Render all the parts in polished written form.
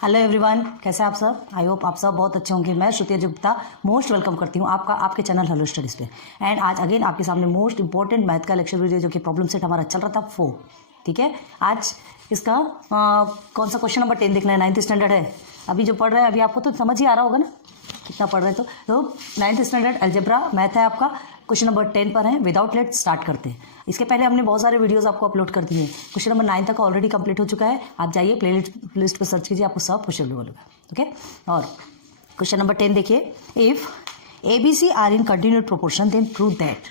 Hello everyone, कैसे आप सब? आई होप आप सब बहुत अच्छे होंगे। मैं श्रुति गुप्ता मोस्ट वेलकम करती हूँ आपके चैनल हेलो स्टडीज पे। एंड आज अगेन आपके सामने मोस्ट इंपॉर्टेंट मैथ का लेक्चर वीडियो जो कि प्रॉब्लम सेट हमारा चल रहा था 4। ठीक है, आज इसका कौन सा क्वेश्चन नंबर 10 देखना है। 9th स्टैंडर्ड है अभी जो पढ़ रहे हैं, अभी आपको तो समझ ही आ रहा होगा ना कितना पढ़ रहे हैं। तो 9th स्टैंडर्ड अलजेब्रा मैथ है आपका, क्वेश्चन नंबर 10 पर है। विदाउट लेट स्टार्ट करते हैं। इसके पहले हमने बहुत सारे वीडियोस आपको अपलोड कर दिए हैं। क्वेश्चन नंबर 9 तक ऑलरेडी कंप्लीट हो चुका है। आप जाइए प्लेलिस्ट पर सर्च कीजिए, आपको सब क्वेश्चन मिलेगा। ओके, और क्वेश्चन नंबर 10 देखिए। If ABC are in continued proportion then prove that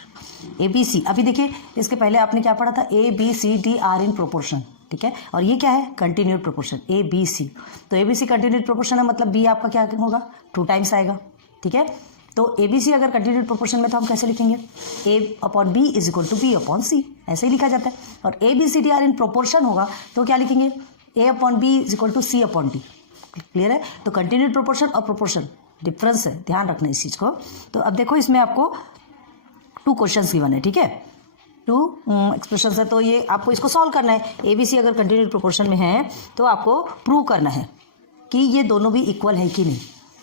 ABC। अभी देखिए, इसके पहले आपने क्या पढ़ा था? ABCD are in proportion. ठीक है, और ये क्या है? Continued proportion ABC। तो ABC कंटिन्यूड प्रोपोर्शन है, मतलब B आपका क्या होगा? 2 टाइम्स आएगा। ठीक है, तो ABC अगर कंटिन्यूड प्रोपोर्शन में तो हम कैसे लिखेंगे? A/B is equal to B/C, ऐसे ही लिखा जाता है। और ABCD आर इन प्रोपोर्शन होगा तो क्या लिखेंगे? A/B is equal to C/D। Clear है? तो कंटिन्यूड प्रोपोर्शन और प्रोपोर्शन डिफरेंस है, ध्यान रखना इस चीज को। तो अब देखो, इसमें आपको 2 क्वेश्चंस गिवन है। ठीक है, 2 एक्सप्रेशन है, तो ये आपको इसको सॉल्व करना है। ABC अगर कंटिन्यूड प्रोपोर्शन में है तो आपको प्रूव करना है कि ये दोनों भी इक्वल है कि नहीं।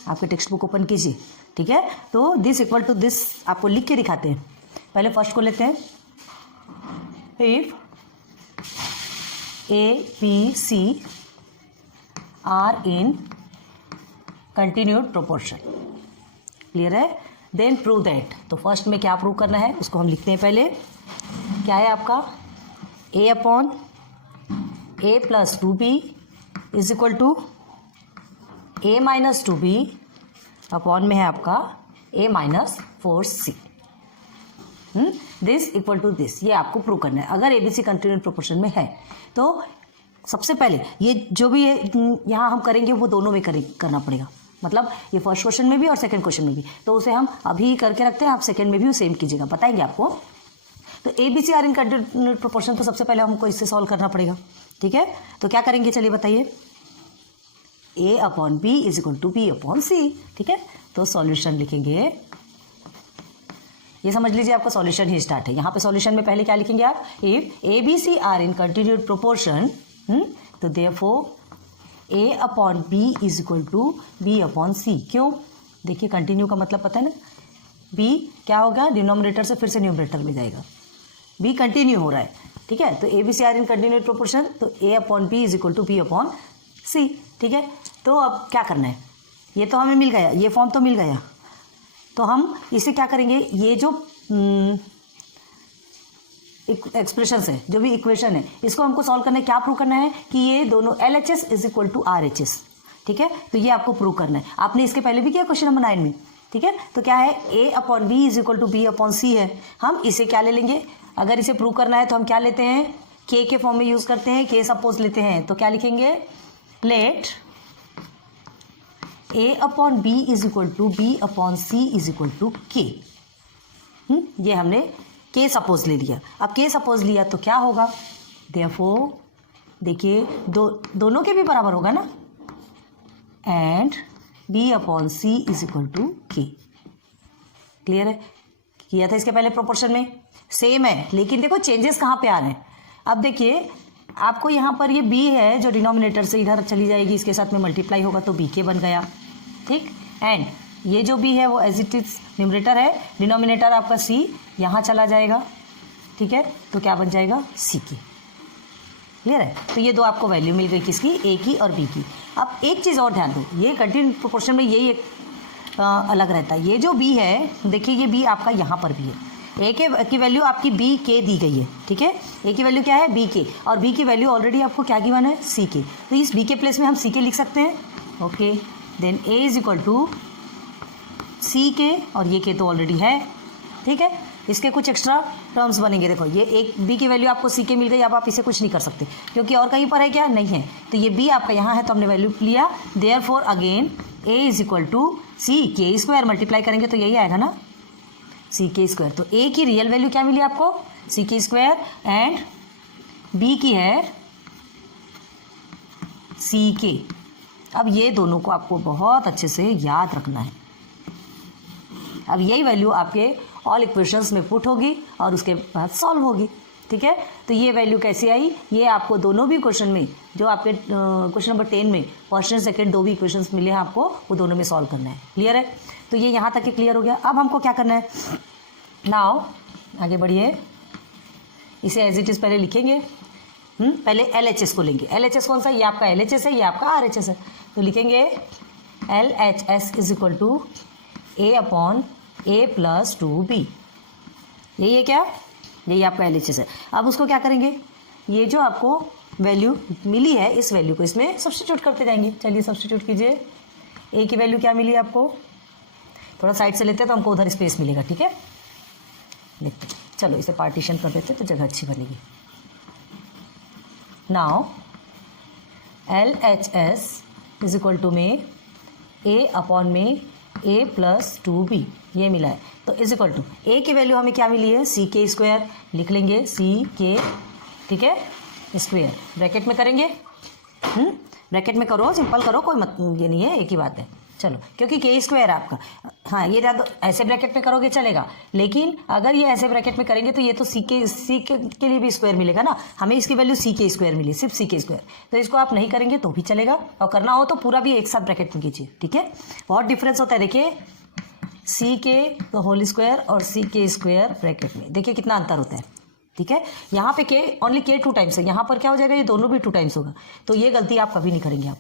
आपके टेक्स्ट बुक ओपन कीजिए। ठीक है, तो दिस इक्वल टू दिस आपको लिख के दिखाते हैं। पहले फर्स्ट को लेते हैं। If ABC are in continued proportion, clear है? Then prove that. तो फर्स्ट में क्या प्रूव करना है उसको हम लिखते हैं। पहले क्या है आपका? A/A + 2B is equal to A - 2B upon में है आपका A - 4C। This equal to this, ये आपको प्रूव करना है। अगर ABC कंटिन्यूड प्रोपोर्शन में है तो सबसे पहले ये जो भी यहाँ हम करेंगे वो दोनों में करना पड़ेगा। मतलब ये फर्स्ट क्वेश्चन में भी और सेकंड क्वेश्चन में भी, तो उसे हम अभी करके रखते हैं। आप सेकंड में भी सेम कीजिएगा, बताएंगे आपको। तो ABC are in continued proportion, तो सबसे पहले हमको इससे सॉल्व करना पड़ेगा। ठीक है, तो क्या करेंगे चलिए बताइए। A/B is equal to B/C। ठीक है, तो सॉल्यूशन लिखेंगे। ये समझ लीजिए आपका सॉल्यूशन ही स्टार्ट है। यहाँ पे सॉल्यूशन में पहले क्या लिखेंगे आप? If ABC are in continued proportion, तो therefore A/B is equal to B/C। क्यों? देखिए, कंटिन्यू का मतलब पता है ना, B क्या होगा? डिनोमिनेटर से फिर से न्यूमरेटर में जाएगा। B कंटिन्यू हो रहा है। ठीक है, तो ABC are in continued proportion, तो A/B is equal to B/C। ठीक है, तो अब क्या करना है? ये तो हमें मिल गया, ये फॉर्म तो मिल गया, तो हम इसे क्या करेंगे? ये जो एक्सप्रेशन है, जो भी इक्वेशन है, इसको हमको सॉल्व करना है। क्या प्रूव करना है? कि ये दोनों LHS is equal to RHS। ठीक है, तो ये आपको प्रूव करना है। आपने इसके पहले भी किया क्वेश्चन नंबर 9 में। ठीक है, तो क्या है? A/B is equal to B/C है। हम इसे क्या ले लेंगे? अगर इसे प्रूव करना है तो हम क्या लेते हैं? K के फॉर्म में यूज करते हैं। K सपोज लेते हैं, तो क्या लिखेंगे? Let A/B is equal to B/C is equal to K। ये हमने K सपोज ले लिया। अब K सपोज लिया तो क्या होगा? देयरफॉर देखिए, दोनों के भी बराबर होगा ना, and B/C is equal to K। Clear है? किया था इसके पहले प्रोपोर्शन में, सेम है, लेकिन देखो चेंजेस कहाँ पे आ रहे हैं। अब देखिए, आपको यहाँ पर ये B है जो डिनोमिनेटर से इधर चली जाएगी, इसके साथ में मल्टीप्लाई होगा तो BK बन गया। ठीक, एंड ये जो B है वो एज इट इज न्यूमरेटर है, डिनोमिनेटर आपका C यहाँ चला जाएगा। ठीक है, तो क्या बन जाएगा? CK। क्लियर है? तो ये दो आपको वैल्यू मिल गई, किसकी? A की और B की। अब एक चीज़ और ध्यान दो, ये कंटिन्यूड प्रोपोर्शन में यही एक अलग रहता है। ये जो B है, देखिए ये B आपका यहाँ पर भी है। A की वैल्यू आपकी BK दी गई है। ठीक है, A की वैल्यू क्या है? BK, और B की वैल्यू ऑलरेडी आपको क्या गिवन है? CK। तो इस B के प्लेस में हम CK लिख सकते हैं। Okay, then A is equal to CK, और ये K तो ऑलरेडी है। ठीक है, इसके कुछ एक्स्ट्रा टर्म्स बनेंगे। देखो, ये एक B की वैल्यू आपको CK मिल गई। अब आप इसे कुछ नहीं कर सकते क्योंकि और कहीं पर है क्या? नहीं है। तो ये B आपका यहाँ है, तो हमने वैल्यू लिया। Therefore again A is equal to CK² multiply करेंगे तो यही आएगा ना, CK²। तो A की रियल वैल्यू क्या मिली आपको? CK² एंड B की है CK। अब ये दोनों को आपको बहुत अच्छे से याद रखना है। अब यही वैल्यू आपके ऑल इक्वेशंस में पुट होगी और उसके बाद सॉल्व होगी। ठीक है। तो ये वैल्यू कैसे आई, ये आपको दोनों भी क्वेश्चन में, जो आपके क्वेश्चन नंबर 10 में फर्स्ट एंड सेकंड दो भी इक्वेशंस मिले हैं आपको, वो दोनों में सॉल्व करना है। क्लियर है। तो ये यहाँ तक के क्लियर हो गया। अब हमको क्या करना है, नाउ आगे बढ़िए, इसे एज इट इज़ पहले लिखेंगे। पहले LHS को लेंगे। LHS कौन सा, ये आपका LHS है, ये आपका RHS है। तो लिखेंगे LHS is equal to A/A+2B। यही है क्या, यही आपका LHS है। अब उसको क्या करेंगे, ये जो आपको वैल्यू मिली है, इस वैल्यू को इसमें सब्स्टिट्यूट करते जाएंगे। चलिए सब्स्टिट्यूट कीजिए। A की वैल्यू क्या मिली आपको, थोड़ा साइड से लेते हैं तो हमको उधर स्पेस मिलेगा। ठीक है, देखते चलो इसे पार्टीशन कर देते तो जगह अच्छी बनेगी। Now LHS is equal to में A/A+2B ये मिला है। तो इज इक्वल टू A की वैल्यू हमें क्या मिली है, CK², लिख लेंगे CK, ठीक है, स्क्वेयर ब्रैकेट में करेंगे। ब्रैकेट में करो, सिंपल करो, कोई मत ये नहीं है, एक ही बात है। चलो, क्योंकि K² आपका, हाँ ये तो ऐसे ब्रैकेट में करोगे चलेगा, लेकिन अगर ये ऐसे ब्रैकेट में करेंगे तो ये तो C के लिए भी स्क्वायर मिलेगा ना। हमें इसकी वैल्यू CK² मिली, सिर्फ CK²। तो इसको आप नहीं करेंगे तो भी चलेगा, और करना हो तो पूरा भी एक साथ ब्रैकेट में कीजिए। ठीक है, बहुत डिफरेंस होता है। देखिए CK² और CK² ब्रैकेट में देखिए कितना अंतर होता है। ठीक है, यहाँ पे ओनली K 2 टाइम्स है, यहाँ पर क्या हो जाएगा, ये दोनों भी 2 टाइम्स होगा। तो ये गलती आप कभी नहीं करेंगे आप।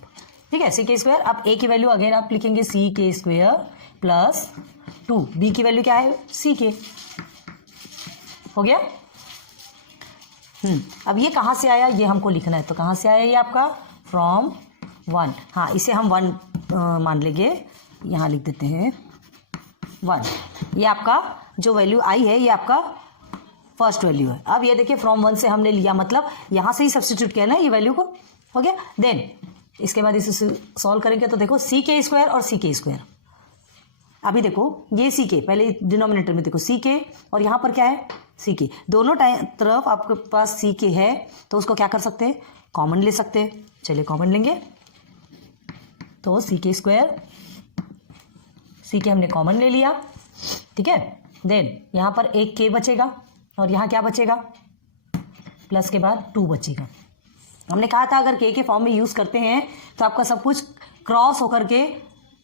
ठीक है, CK², अब A की वैल्यू अगेन आप लिखेंगे CK²+2। B की वैल्यू क्या है, CK। हो गया। अब ये कहाँ से आया, ये हमको लिखना है। तो कहाँ से आया ये आपका, फ्रॉम 1। हाँ, इसे हम 1 मान लेंगे, यहाँ लिख देते हैं 1। ये आपका जो वैल्यू आई है, ये आपका फर्स्ट वैल्यू है। अब ये देखिए फ्रॉम 1 से हमने लिया, मतलब यहाँ से ही सब्स्टिट्यूट किया ना ये वैल्यू को। हो गया। देन इसके बाद इसे सॉल्व करेंगे तो देखो CK² और CK²। अभी देखो ये CK, पहले डिनोमिनेटर में देखो CK, और यहाँ पर क्या है CK। दोनों तरफ आपके पास CK है, तो उसको क्या कर सकते हैं, कॉमन ले सकते हैं। चलिए कॉमन लेंगे, तो CK हमने कॉमन ले लिया। ठीक है, देन यहाँ पर एक K बचेगा, और यहाँ क्या बचेगा, प्लस के बाद 2 बचेगा। हमने कहा था अगर K के फॉर्म में यूज़ करते हैं तो आपका सब कुछ क्रॉस होकर के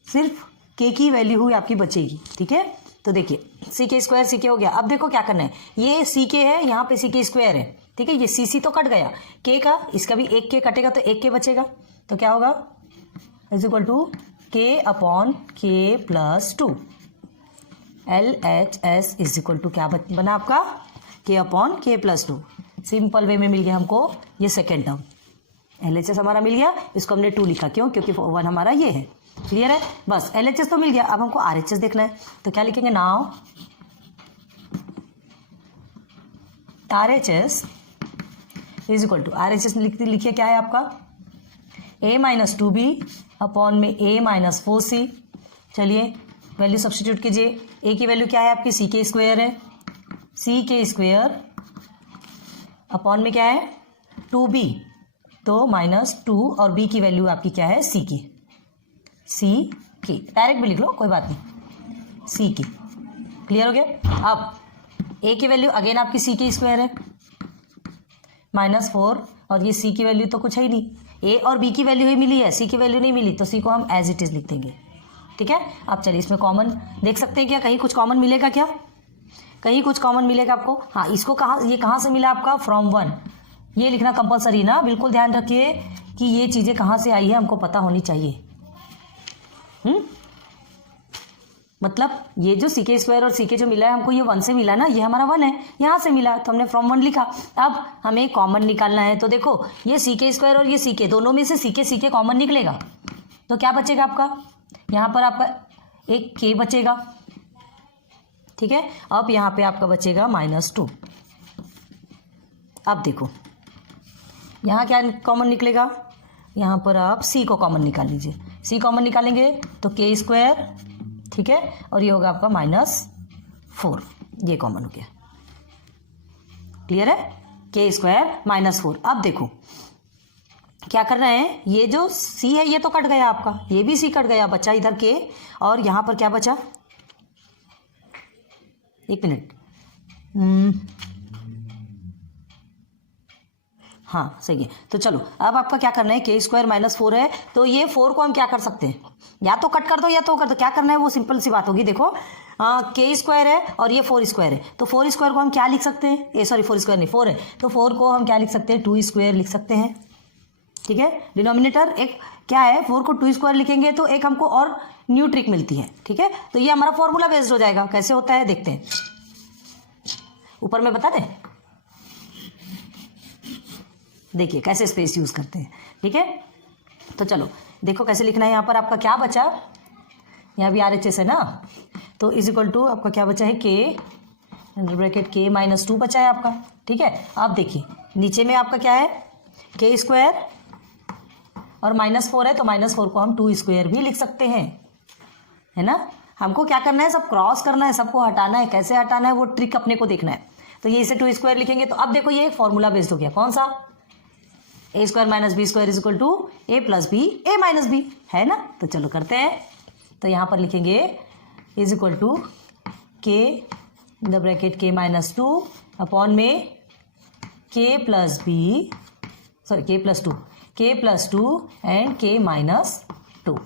सिर्फ K की वैल्यू हुई आपकी बचेगी। ठीक है, तो देखिए CK² CK हो गया। अब देखो क्या करना है, ये CK है, यहाँ पे CK² है। ठीक है, ये CC तो कट गया, K का, इसका भी एक K कटेगा तो एक K बचेगा। तो क्या होगा, is equal to K/K+2। LHS is equal to क्या बना आपका, K/K+2। सिंपल वे में मिल गया हमको ये सेकेंड टर्म। LHS हमारा मिल गया, इसको हमने 2 लिखा, क्यों, क्योंकि 1 हमारा ये है। क्लियर है, बस LHS तो मिल गया। अब हमको RHS देखना है, तो क्या लिखेंगे, now RHS is equal to, RHS लिखिए क्या है आपका, A-2B अपॉन में A-4C। चलिए वैल्यू सब्स्टिट्यूट कीजिए। A की वैल्यू क्या है आपकी, CK² है, CK² अपॉन में क्या है 2B, तो -2, और B की वैल्यू आपकी क्या है CK। डायरेक्ट भी लिख लो, कोई बात नहीं, CK। क्लियर हो गया। अब A की वैल्यू अगेन आपकी CK² है, -4, और ये C की वैल्यू तो कुछ है ही नहीं। A और B की वैल्यू ही मिली है, C की वैल्यू नहीं मिली, तो C को हम एज इट इज लिख देंगे। ठीक है, अब चलिए इसमें कॉमन देख सकते हैं क्या, कहीं कुछ कॉमन मिलेगा क्या, कहीं कुछ कॉमन मिलेगा आपको। हाँ, इसको ये कहाँ से मिला आपका, फ्रॉम 1। ये लिखना कंपलसरी ना, बिल्कुल ध्यान रखिए कि ये चीज़ें कहाँ से आई है, हमको पता होनी चाहिए। मतलब ये जो CK² और CK जो मिला है हमको, ये 1 से मिला ना, ये हमारा 1 है, यहाँ से मिला तो हमने फ्रॉम 1 लिखा। अब हमें कॉमन निकालना है, तो देखो ये CK² और ये CK, दोनों में से CK कॉमन निकलेगा, तो क्या बचेगा आपका, यहाँ पर आपका एक K बचेगा। ठीक है, अब यहाँ पे आपका बचेगा -2। अब देखो यहाँ क्या कॉमन निकलेगा, यहाँ पर आप C को कॉमन निकाल लीजिए। C कॉमन निकालेंगे तो K², ठीक है, और ये होगा आपका -4, ये कॉमन हो गया। क्लियर है, K² -4। अब देखो क्या करना है, ये जो C है ये तो कट गया आपका, ये भी C कट गया, बचा इधर K, और यहाँ पर क्या बचा, एक मिनट, हाँ सही है। तो चलो अब आपका क्या करना है, के स्क्वायर माइनस 4 है तो ये 4 को हम क्या कर सकते हैं, या तो कट कर दो या तो कर दो, क्या करना है वो सिंपल सी बात होगी। देखो के स्क्वायर है और ये 4 स्क्वायर है, तो 4 स्क्वायर को हम क्या लिख सकते हैं, ये सॉरी 4 स्क्वायर नहीं 4 है, तो 4 को हम क्या लिख सकते हैं, 2 स्क्वायर लिख सकते हैं। ठीक है, डिनोमिनेटर एक क्या है, 4 को 2 स्क्वायर लिखेंगे तो एक हमको और न्यू ट्रिक मिलती है। ठीक है, तो ये हमारा फॉर्मूला बेस्ड हो जाएगा। कैसे होता है देखते हैं, ऊपर में बता दें, देखिए कैसे स्पेस यूज करते हैं। ठीक है, तो चलो देखो कैसे लिखना है। यहाँ पर आपका क्या बचा, यहाँ भी RHS है ना, तो इज इक्वल टू आपका क्या बचा है, के अंडर ब्रैकेट के माइनस 2 बचा है आपका। ठीक है, अब देखिए नीचे में आपका क्या है, के स्क्वायर और माइनस 4 है, तो माइनस 4 को हम 2 स्क्वायर भी लिख सकते हैं, है ना। हमको क्या करना है, सब क्रॉस करना है, सबको हटाना है। कैसे हटाना है वो ट्रिक अपने को देखना है। तो ये इसे 2 स्क्वायर लिखेंगे, तो अब देखो ये फॉर्मूला बेस्ड हो गया, कौन सा, A square minus B square is equal to A plus B A minus B, है ना। तो चलो करते हैं, तो यहाँ पर लिखेंगे इज इक्वल टू के द ब्रैकेट के माइनस 2 अपॉन में के प्लस बी, सॉरी के प्लस टू एंड के माइनस 2।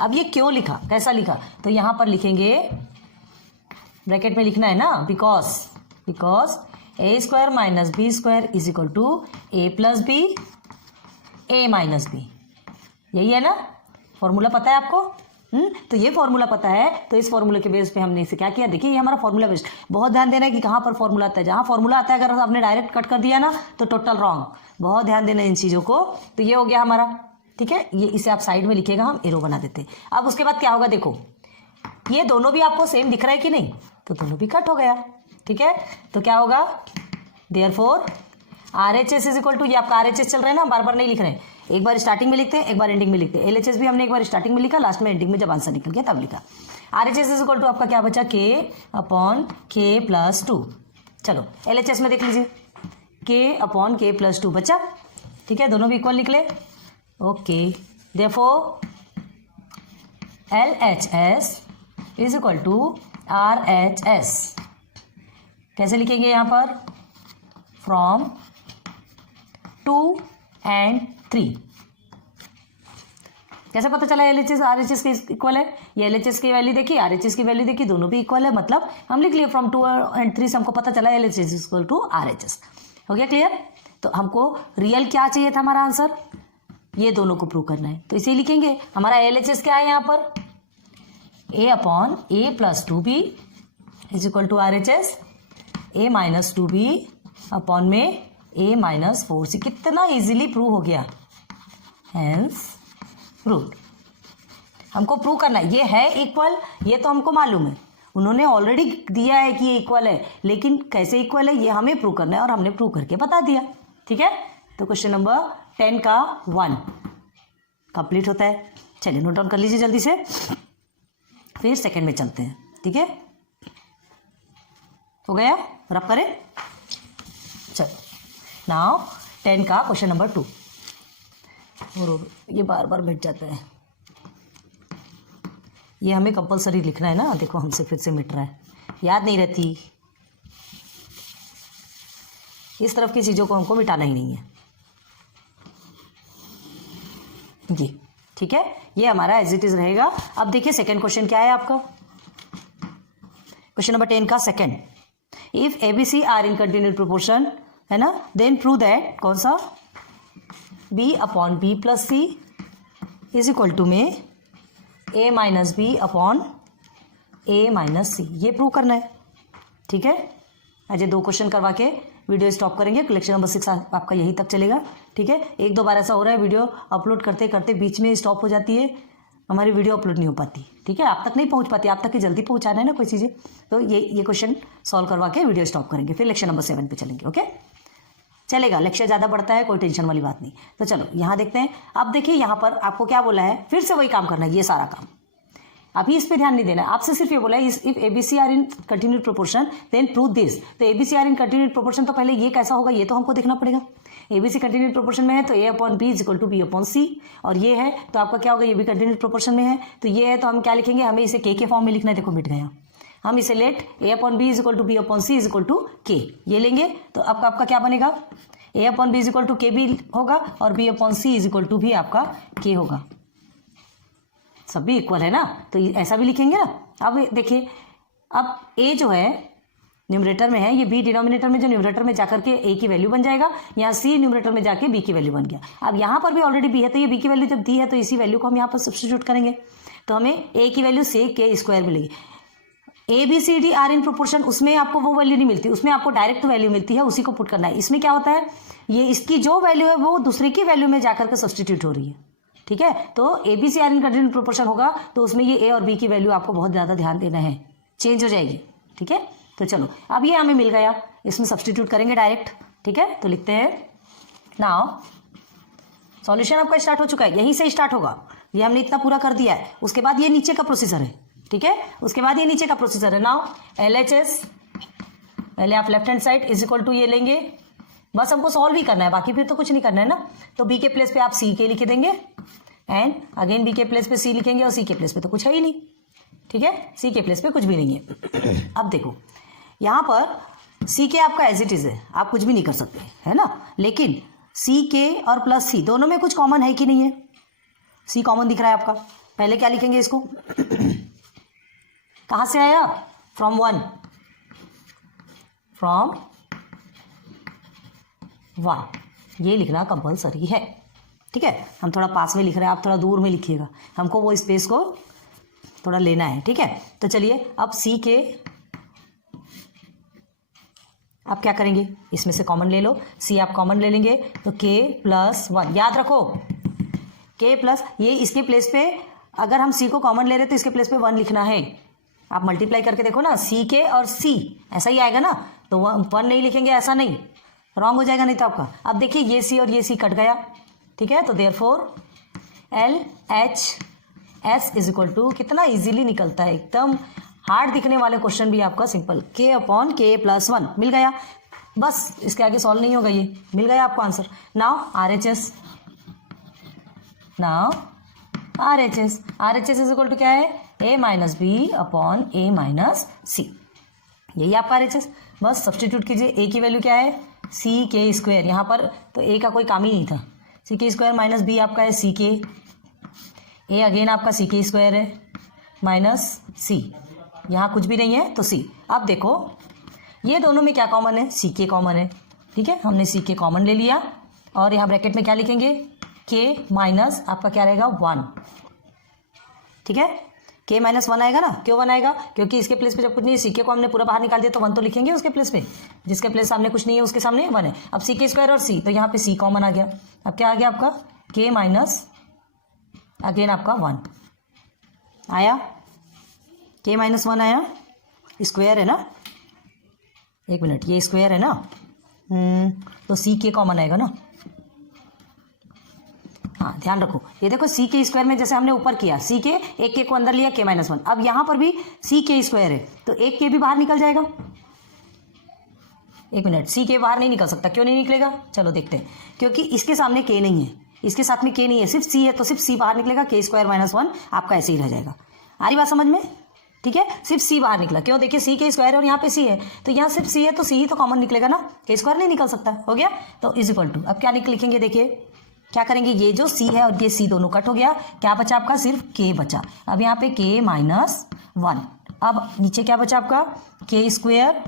अब ये क्यों लिखा, कैसा लिखा, तो यहाँ पर लिखेंगे ब्रैकेट में लिखना है ना, because a square minus B square is equal to A plus B A minus b, यही है ना फॉर्मूला, पता है आपको। तो ये फॉर्मूला पता है, तो इस फॉर्मूले के बेस पे हमने इसे क्या किया, देखिए ये हमारा फॉर्मूला बेस्ड। बहुत ध्यान देना है कि कहाँ पर फॉर्मूला आता है, जहाँ फॉर्मूला आता है अगर आपने डायरेक्ट कट कर दिया ना तो टोटल रॉन्ग। बहुत ध्यान देना इन चीज़ों को। तो ये हो गया हमारा, ठीक है, ये इसे आप साइड में लिखेगा, हम एरो बना देते हैं। अब उसके बाद क्या होगा, देखो ये दोनों भी आपको सेम दिख रहा है कि नहीं, तो दोनों भी कट हो गया। ठीक है, तो क्या होगा, therefore RHS is equal to, ये आपका RHS चल रहा है ना, बार बार नहीं लिख रहे हैं, एक बार स्टार्टिंग में लिखते हैं, एक बार एंडिंग में लिखते हैं। LHS भी हमने एक बार स्टार्टिंग में लिखा, लास्ट में एंडिंग में जब आंसर निकल गया तब लिखा। RHS इज इक्वल टू आपका क्या बचा, के अपॉन के प्लस 2। चलो LHS में देख लीजिए, के अपॉन के प्लस 2 बचा। ठीक है, दोनों भी इक्वल निकले। Okay, therefore LHS is equal to RHS। कैसे लिखेंगे यहाँ पर, फ्रॉम 2 and 3। कैसे पता चला LHS RHS के इक्वल है, ये LHS की वैल्यू देखी, RHS की वैल्यू देखी, दोनों भी इक्वल है, मतलब हम लिख लिए फ्रॉम 2 and 3 से हमको पता चला LHS इक्वल टू RHS। हो गया क्लियर। तो हमको रियल क्या चाहिए था, हमारा आंसर ये दोनों को प्रूव करना है, तो इसे लिखेंगे। हमारा LHS क्या है यहाँ पर, a upon a plus 2b is equal to RHS a minus 2b upon में a माइनस 4c। कितना इजीली प्रूव हो गया, हेंस प्रूव्ड। हमको प्रूव करना है, ये है इक्वल, ये तो हमको मालूम है, उन्होंने ऑलरेडी दिया है कि ये इक्वल है, लेकिन कैसे इक्वल है ये हमें प्रूव करना है, और हमने प्रूव करके बता दिया। ठीक है, तो क्वेश्चन नंबर 10 का 1 कंप्लीट होता है। चलिए नोट डाउन कर लीजिए जल्दी से, फिर सेकंड में चलते हैं। ठीक है, हो गया, रब करें। चलो नाउ 10 का क्वेश्चन नंबर 2। और ये बार बार मिट जाता है, ये हमें कंपलसरी लिखना है ना, देखो हमसे फिर से मिट रहा है, याद नहीं रहती, इस तरफ की चीज़ों को हमको मिटाना ही नहीं है जी। ठीक है, ये हमारा एज इट इज रहेगा। अब देखिए सेकंड क्वेश्चन क्या है आपका, क्वेश्चन नंबर 10 का second, if ABC are in continued proportion, है ना, देन प्रूव दैट, कौन सा, B upon B plus C is equal to में A minus B upon A minus C, ये प्रूव करना है। ठीक है, आज 2 क्वेश्चन करवा के वीडियो स्टॉप करेंगे, लेक्चर नंबर 6 आपका यही तक चलेगा। ठीक है, 1-2 बार ऐसा हो रहा है, वीडियो अपलोड करते करते बीच में स्टॉप हो जाती है, हमारी वीडियो अपलोड नहीं हो पाती। ठीक है, आप तक नहीं पहुंच पाती, आप तक की जल्दी पहुंचाना है ना कोई चीज़ें, तो ये क्वेश्चन सॉल्व करवा के वीडियो स्टॉप करेंगे, फिर लेक्चर नंबर 7 पे चलेंगे। ओके, चलेगा, लेक्चर ज़्यादा बढ़ता है, कोई टेंशन वाली बात नहीं। तो चलो यहाँ देखते हैं। अब देखिए यहाँ पर आपको क्या बोला है, फिर से वही काम करना है, ये सारा काम अभी इस पे ध्यान नहीं देना है, आपसे सिर्फ ये बोला है if ABC are in continued proportion then prove this. तो ABC are in continued proportion, तो पहले ये कैसा होगा ये तो हमको देखना पड़ेगा। ABC कंटिन्यूड प्रोपोर्शन में है तो A upon B is equal to B upon C, और ये है तो आपका क्या होगा, ये भी कंटिन्यूड प्रोपोर्शन में है, तो ये है तो हम क्या लिखेंगे, हमें इसे K के फॉर्म में लिखना है। देखो मिट गया, हम इसे let A upon B is equal to B upon C is equal to K, ये लेंगे तो आपका क्या बनेगा, A upon B is equal to K भी होगा और B upon C is equal to भी आपका के होगा। सब भी इक्वल है ना, तो ऐसा भी लिखेंगे ना। अब देखिए, अब ए जो है न्यूमरेटर में है, ये बी डिनोमिनेटर में जो न्यूमरेटर में जाकर के ए की वैल्यू बन जाएगा, यहाँ सी न्यूमरेटर में जाके बी की वैल्यू बन गया। अब यहाँ पर भी ऑलरेडी बी है, तो ये बी की वैल्यू जब दी है तो इसी वैल्यू को हम यहाँ पर सब्स्टिट्यूट करेंगे, तो हमें ए की वैल्यू से के स्क्वायर मिलेगी। A B C D are in proportion, उसमें आपको वो वैल्यू नहीं मिलती, उसमें आपको डायरेक्ट वैल्यू मिलती है, उसी को पुट करना है। इसमें क्या होता है, ये इसकी जो वैल्यू है वो दूसरे की वैल्यू में जाकर के सब्स्टिट्यूट हो रही है, ठीक है। तो A B C are in continuous proportion होगा तो उसमें ये ए और बी की वैल्यू आपको बहुत ज़्यादा ध्यान देना है, चेंज हो जाएगी, ठीक है। तो चलो अब ये हमें मिल गया, इसमें सब्स्टिट्यूट करेंगे डायरेक्ट, ठीक है। तो लिखते हैं नाउ सॉल्यूशन आपका स्टार्ट हो चुका है, यहीं से स्टार्ट होगा, ये हमने इतना पूरा कर दिया है। उसके बाद ये नीचे का प्रोसीजर है, ठीक है, उसके बाद ये नीचे का प्रोसीजर है। नाउ LHS, पहले आप left hand side is equal to ये लेंगे, बस हमको सॉल्व ही करना है, बाकी फिर तो कुछ नहीं करना है ना। तो बी के प्लेस पे आप सी के लिख देंगे एंड अगेन बी के प्लेस पे सी लिखेंगे और सी के प्लेस पे तो कुछ है ही नहीं, ठीक है, सी के प्लेस पे कुछ भी नहीं है। अब देखो यहाँ पर सी के आपका एज इट इज है, आप कुछ भी नहीं कर सकते, है ना। लेकिन सी के और प्लस सी दोनों में कुछ कॉमन है कि नहीं है, सी कॉमन दिख रहा है आपका। पहले क्या लिखेंगे इसको, कहाँ से आया, फ्रॉम वन, फ्रॉम वन, ये लिखना कंपल्सरी है, ठीक है। हम थोड़ा पास में लिख रहे हैं, आप थोड़ा दूर में लिखिएगा, हमको वो स्पेस को थोड़ा लेना है, ठीक है। तो चलिए अब सी के आप क्या करेंगे, इसमें से कॉमन ले लो, सी आप कॉमन ले लेंगे तो के प्लस वन, याद रखो के प्लस, ये इसके प्लेस पे अगर हम सी को कॉमन ले रहे तो इसके प्लेस पे वन लिखना है। आप मल्टीप्लाई करके देखो ना, सी के और सी ऐसा ही आएगा ना, तो वन नहीं लिखेंगे, ऐसा नहीं, रॉन्ग हो जाएगा नहीं तो आपका। अब देखिए ये सी और ये सी कट गया, ठीक है। तो therefore LHS is equal to, कितना इजीली निकलता है, एकदम हार्ड दिखने वाले क्वेश्चन भी आपका सिंपल, के अपॉन के प्लस वन मिल गया, बस इसके आगे सॉल्व नहीं होगा, ये मिल गया आपको answer. Now RHS, now RHS is equal to क्या है, a minus B upon a minus C, यही आपका RHS। बस सब्स्टिट्यूट कीजिए, a की वैल्यू क्या है, सी के स्क्वायर, यहाँ पर तो a का कोई काम ही नहीं था, सी के स्क्वायर माइनस बी आपका है सी के, a अगेन आपका सी के स्क्वायर है माइनस सी, यहाँ कुछ भी नहीं है तो सी। अब देखो ये दोनों में क्या कॉमन है, सी के कॉमन है, ठीक है, हमने सी के कॉमन ले लिया और यहाँ ब्रैकेट में क्या लिखेंगे, के माइनस आपका क्या रहेगा वन, ठीक है। के माइनस वन आएगा ना, क्यों वन आएगा, क्योंकि इसके प्लेस पे जब कुछ नहीं है, सी के को हमने पूरा बाहर निकाल दिया तो वन तो लिखेंगे उसके प्लेस पे, जिसके प्लेस सामने कुछ नहीं है उसके सामने वन है। अब सी के स्क्वायर और सी, तो यहाँ पे सी कॉमन आ गया, अब क्या आ गया आपका, के माइनस अगेन आपका वन आया, के माइनस वन आया, स्क्वायर है ना, एक मिनट, ये स्क्वायर है ना, तो सी के कॉमन आएगा ना, हाँ ध्यान रखो, ये देखो सी के स्क्वायर में जैसे हमने ऊपर किया, सी के एक के को अंदर लिया, के माइनस वन, अब यहाँ पर भी सी के स्क्वायर है तो एक के भी बाहर निकल जाएगा, एक मिनट, सी के बाहर नहीं निकल सकता, क्यों नहीं निकलेगा, चलो देखते हैं, क्योंकि इसके सामने के नहीं है, इसके साथ में के नहीं है, सिर्फ सी है, तो सिर्फ सी बाहर निकलेगा, के स्क्वायर माइनस वन आपका ऐसे ही रह जाएगा। आ रही बात समझ में, ठीक है, सिर्फ सी बाहर निकला, क्यों, देखिए सी के स्क्वायर और यहाँ पे सी है, तो यहाँ सिर्फ सी है तो सी ही तो कॉमन निकलेगा ना, के स्क्वायर नहीं निकल सकता, हो गया। तो इज इक्वल टू, अब क्या लिखेंगे, देखिए क्या करेंगे, ये जो सी है और ये सी दोनों कट हो गया, क्या बचा आपका, सिर्फ के बचा। अब यहाँ पे के माइनस वन, अब नीचे क्या बचा आपका, के स्क्वायर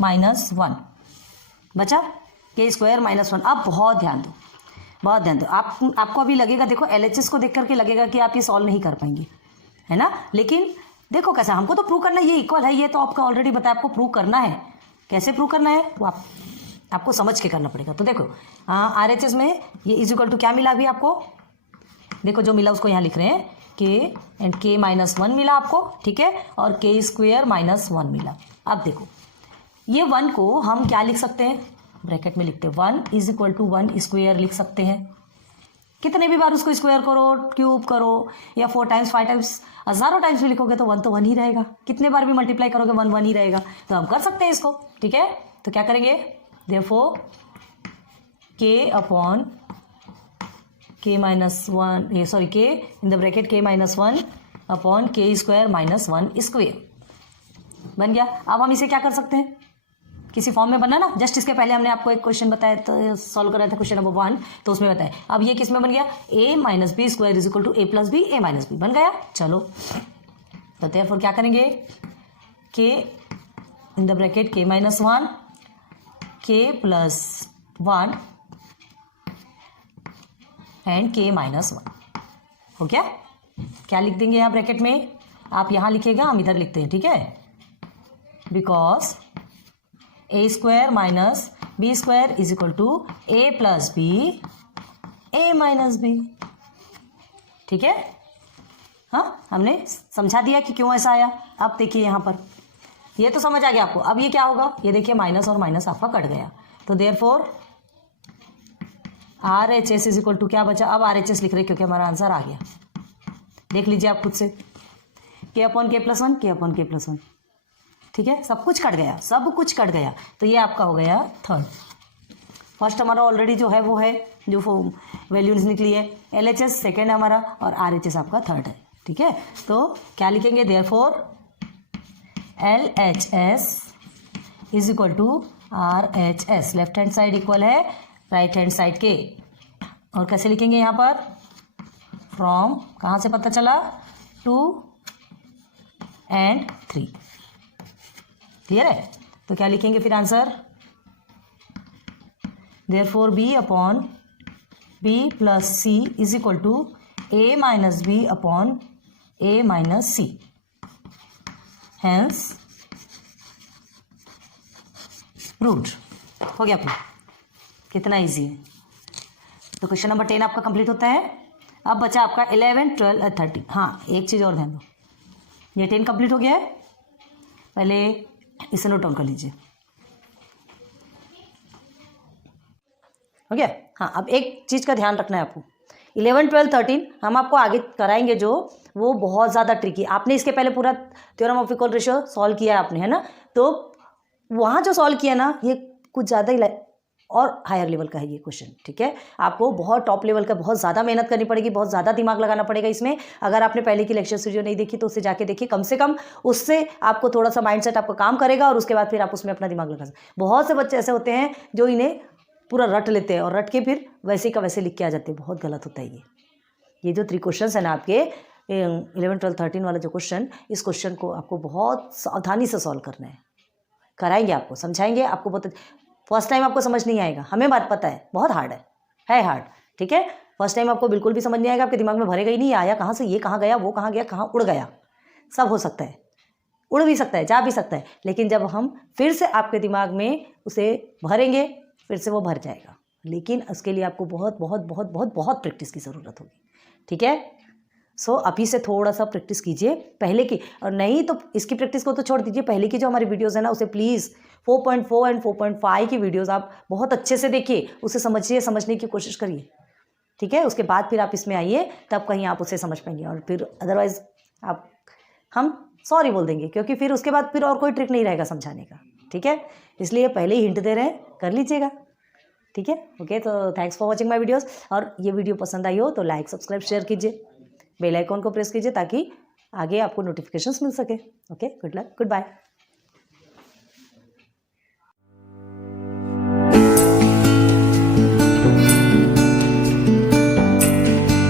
माइनस वन बचा, के स्क्वायर माइनस वन। अब बहुत ध्यान दो, बहुत ध्यान दो, आपको अभी लगेगा, देखो LHS को देख करके लगेगा कि आप ये सॉल्व नहीं कर पाएंगे, है ना, लेकिन देखो कैसा, हमको तो प्रूव करना है, ये इक्वल है, ये तो आपका ऑलरेडी बताया, आपको प्रूव करना है, कैसे प्रूव करना है वो आपको समझ के करना पड़ेगा। तो देखो RHS में ये इज इक्वल टू क्या मिला अभी आपको, देखो जो मिला उसको यहाँ लिख रहे हैं, के एंड के माइनस वन मिला आपको, ठीक है, और के स्क्वायर माइनस वन मिला। अब देखो ये वन को हम क्या लिख सकते हैं, ब्रैकेट में लिखते हैं, one is equal to one square लिख सकते हैं, कितने भी बार उसको स्क्वायर करो, क्यूब करो, या 4 टाइम्स 5 टाइम्स, हजारों टाइम्स भी लिखोगे तो वन तो वन ही रहेगा, कितने बार भी मल्टीप्लाई करोगे वन वन ही रहेगा, तो हम कर सकते हैं इसको, ठीक है। तो क्या करेंगे, therefore के अपॉन के माइनस वन, ये सॉरी के इन द ब्रैकेट के माइनस वन अपॉन के स्क्वायर माइनस वन स्क्वायर बन गया। अब हम इसे क्या कर सकते हैं, किसी फॉर्म में बना ना, जस्ट इसके पहले हमने आपको एक क्वेश्चन बताया तो सॉल्व कर रहा था क्वेश्चन नंबर 1, तो उसमें बताया। अब ये किस में बन गया, a minus B square is equal to a plus b a minus b बन गया। चलो तो देयरफॉर क्या करेंगे, k in the bracket k minus 1 k plus 1 and k minus 1 हो गया। क्या लिख देंगे यहाँ ब्रैकेट में, आप यहाँ लिखिएगा, हम इधर लिखते हैं, ठीक है। Because a square minus B square is equal to a plus b a minus b, ठीक है। हाँ, हमने समझा दिया कि क्यों ऐसा आया। अब देखिए यहाँ पर ये तो समझ आ गया आपको। अब ये क्या होगा, ये देखिए माइनस और माइनस आपका कट गया, तो therefore RHS is equal to क्या बचा, अब RHS लिख रहे क्योंकि हमारा आंसर आ गया। देख लीजिए आप खुद से, k upon k plus 1 k upon k plus 1, ठीक है। सब कुछ कट गया, सब कुछ कट गया, तो ये आपका हो गया थर्ड। फर्स्ट हमारा ऑलरेडी जो है वो है, जो वैल्यूज निकली है, LHS सेकेंड है हमारा, और RHS आपका थर्ड है, ठीक है। तो क्या लिखेंगे, therefore LHS is equal to RHS, left hand side equal है राइट हैंड साइड के। और कैसे लिखेंगे यहाँ पर, फ्रॉम कहाँ से पता चला, 2 and 3, क्लियर है। तो क्या लिखेंगे फिर answer, therefore B upon B plus C is equal to A minus B upon A minus C, hence proved. हो गया प्रूव, कितना इजी है। तो क्वेश्चन नंबर 10 आपका कंप्लीट होता है। अब बचा आपका 11, 12 और 13। हाँ, एक चीज़ और ध्यान दो, ये 10 कंप्लीट हो गया है, पहले इसे नोट डाउन कर लीजिए, हो गया। हाँ, अब एक चीज़ का ध्यान रखना है आपको, 11, 12, 13 हम आपको आगे कराएंगे जो वो बहुत ज़्यादा ट्रिकी। आपने इसके पहले पूरा theorem of equal ratio solve किया है आपने, है ना, तो वहाँ जो सॉल्व किया ना, ये कुछ ज़्यादा ही और हायर लेवल का है ये क्वेश्चन, ठीक है। आपको बहुत टॉप लेवल का बहुत ज़्यादा मेहनत करनी पड़ेगी, बहुत ज़्यादा दिमाग लगाना पड़ेगा इसमें। अगर आपने पहले की लेक्चर वीडियो नहीं देखी तो उससे जाके देखिए, कम से कम उससे आपको थोड़ा सा माइंडसेट आपका काम करेगा, और उसके बाद फिर आप उसमें अपना दिमाग लगा सकते। बहुत से बच्चे ऐसे होते हैं जो इन्हें पूरा रट लेते हैं और रट के फिर वैसे का वैसे लिख के आ जाते हैं, बहुत गलत होता है ये जो 3 क्वेश्चन है ना आपके 11, 12, 13 वाला जो क्वेश्चन, इस क्वेश्चन को आपको बहुत सावधानी से सॉल्व करना है। कराएंगे आपको, समझाएंगे आपको, बहुत फर्स्ट टाइम आपको समझ नहीं आएगा, हमें बात पता है, बहुत हार्ड है हार्ड, ठीक है। फर्स्ट टाइम आपको बिल्कुल भी समझ नहीं आएगा, आपके दिमाग में भरेगा ही नहीं, आया कहाँ से, ये कहाँ गया, वो कहाँ गया, कहाँ उड़ गया, सब हो सकता है, उड़ भी सकता है, जा भी सकता है, लेकिन जब हम फिर से आपके दिमाग में उसे भरेंगे, फिर से वो भर जाएगा। लेकिन उसके लिए आपको बहुत बहुत बहुत बहुत बहुत प्रैक्टिस की ज़रूरत होगी, ठीक है। सो अभी से थोड़ा सा प्रैक्टिस कीजिए पहले की, और नहीं तो इसकी प्रैक्टिस को तो छोड़ दीजिए, पहले की जो हमारी वीडियोस है ना, उसे प्लीज़ 4.4 एंड 4.5 की वीडियोस आप बहुत अच्छे से देखिए, उसे समझने की कोशिश करिए, ठीक है। उसके बाद फिर आप इसमें आइए, तब कहीं आप उसे समझ पाएंगे, और फिर अदरवाइज हम सॉरी बोल देंगे, क्योंकि फिर उसके बाद फिर और कोई ट्रिक नहीं रहेगा समझाने का, ठीक है। इसलिए पहले ही हिंट दे रहे हैं, कर लीजिएगा, ठीक है। ओके, तो thanks for watching my videos. और ये वीडियो पसंद आई हो तो लाइक, सब्सक्राइब, शेयर कीजिए, बेल आइकॉन को प्रेस कीजिए ताकि आगे आपको नोटिफिकेशंस मिल सके। Okay, good luck, good bye.